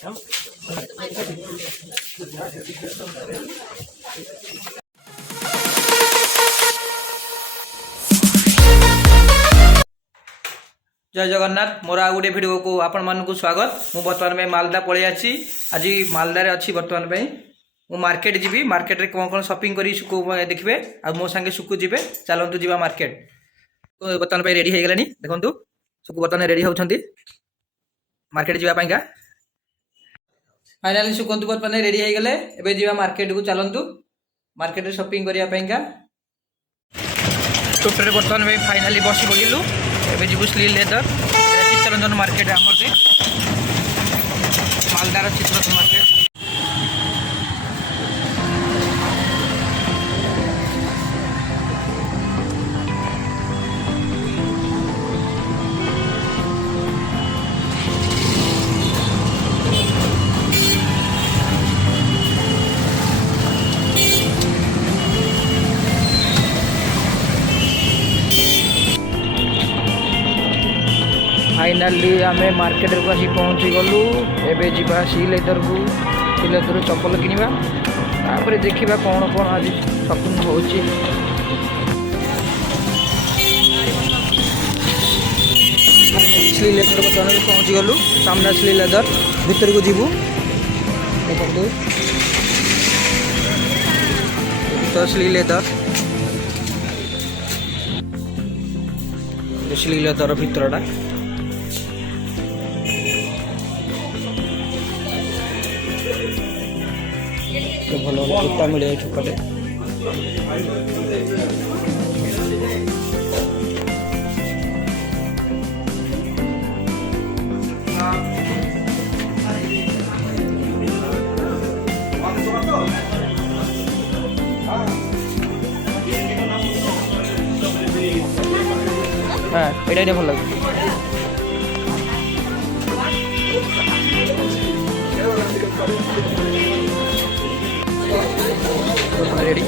जय जगन्नाथ मोर आ गोटे भिडियो को आपण मानक स्वागत। मु बर्तमान में मालदा पलि आसी आज मालदा रे अच्छी बर्तमान में मु मार्केट जीवी। मार्केट रे कौन कौन शॉपिंग करी सुकु देखिए आ मो संगे सुकु जीवे। चलतु जीवा मार्केट। बर्तमान पे रेडी हो गलानी देखंतु सुकु बर्तमान रेडी होउछंती मार्केट जीवा पाइका। फाइनली सुकंतु बर्तमान रेडी हो गले एबे जीवा मार्केट को। चलतु मार्केट रे शॉपिंग करिया पाइका। टोटल बर्तमान में फाइनली बसी पड़िलु एबे जीवु स्ली लेदर चित्तरंजन मार्केट आमर से मालदार चित्तरंजन मार्केट। फाइनाली आम मार्केट को आसी पहुँची गलु। एबे जीवा सी लेदर को सी लेदर चप्पल किनिबा तापर देखिबा कौन कौन आज शॉपिंग होची। सी लेदर को तने पहुँची गलु। सामने सी लेदर भीतर को जीवु देखंतु तो सी लेदर सी लेदर भीतरटा भल जूता मिले छुपटे। हाँ ये भल लगे। रेडी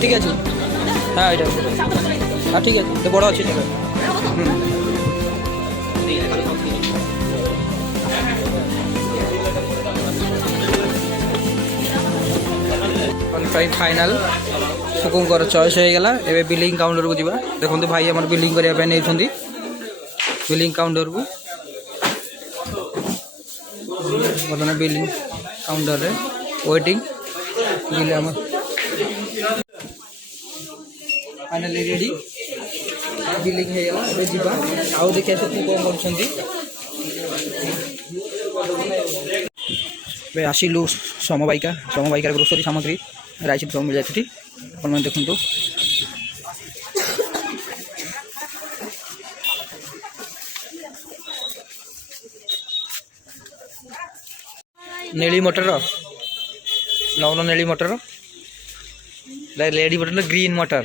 ठीक है। हाँ ये हाँ ठीक है तो बड़ा अच्छे फाइनाल सुकुंकर चॉइस हो गला। एबे बिलिंग काउंटर को जीवा। देखो भाई आम बिलिंग करने नहीं बिलिंग काउंटर को बर्तमान बिलिंग काउंटर रे वेटिंग बिल आम फाइनली रेडी बिलिंग हो गला। एबे जीवा आउ देखिए सब कौन कर आसिलु समबायिका ग्रोसरी सामग्री राइस सब मिल जाती अपन देखु। नेली मटर नौन नेली मटर रेडी मटर ग्रीन मटर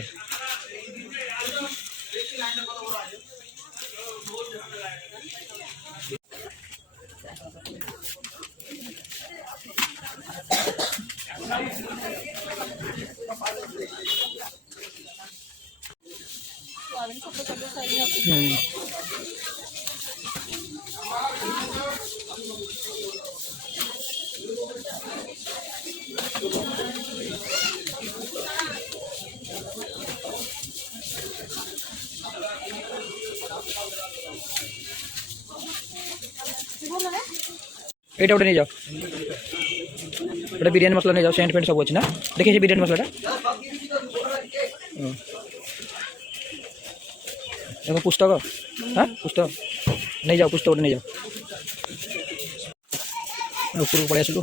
एटा उठे नहीं जाओ गोटे बिरियानी मसला नहीं जाओ सेंट फेंट सब अच्छे ना। देखिए बिरियानी मसलाटा देखो पुस्तक। हाँ पुस्तक नहीं जाओ पुस्तक नहीं जाओ ऊपर को पड़े आसलु।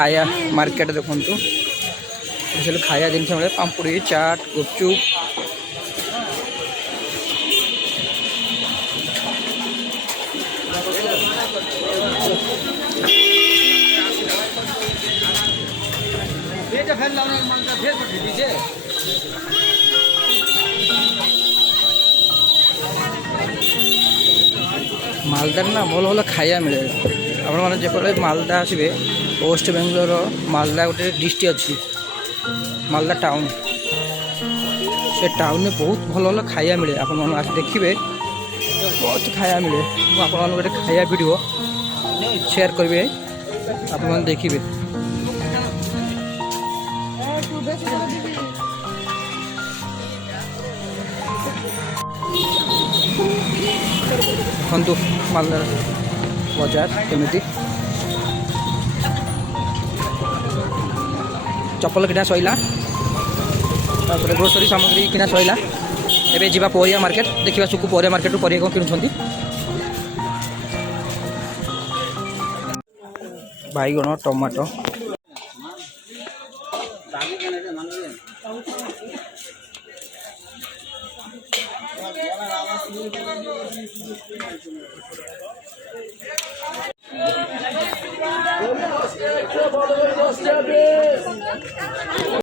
खाया मार्केट देखु सब खाया जिन मिले पाम्पुड़ी चाट गुपचुप मालदार ना भल भल खाया मिले आप मालदा आसबे वेस्ट बेंगलोर मालदा गोटे डिस्ट्रिक्ट अच्छी मालदा टाउन से टाउन में बहुत भल भल खाया मिले आप देखिए बहुत खाया मिले मुझे खाया वीडियो शेयर करेंगे आप देखिए देखु मालदार बजार केमिति चप्पल किना सैला ग्रोसरी सामग्री किना सैला एबे जीवा परिया मार्केट देखिबा सुकु परिया मार्केट रू परिया कोन किनुछंती बाईगण टमाटो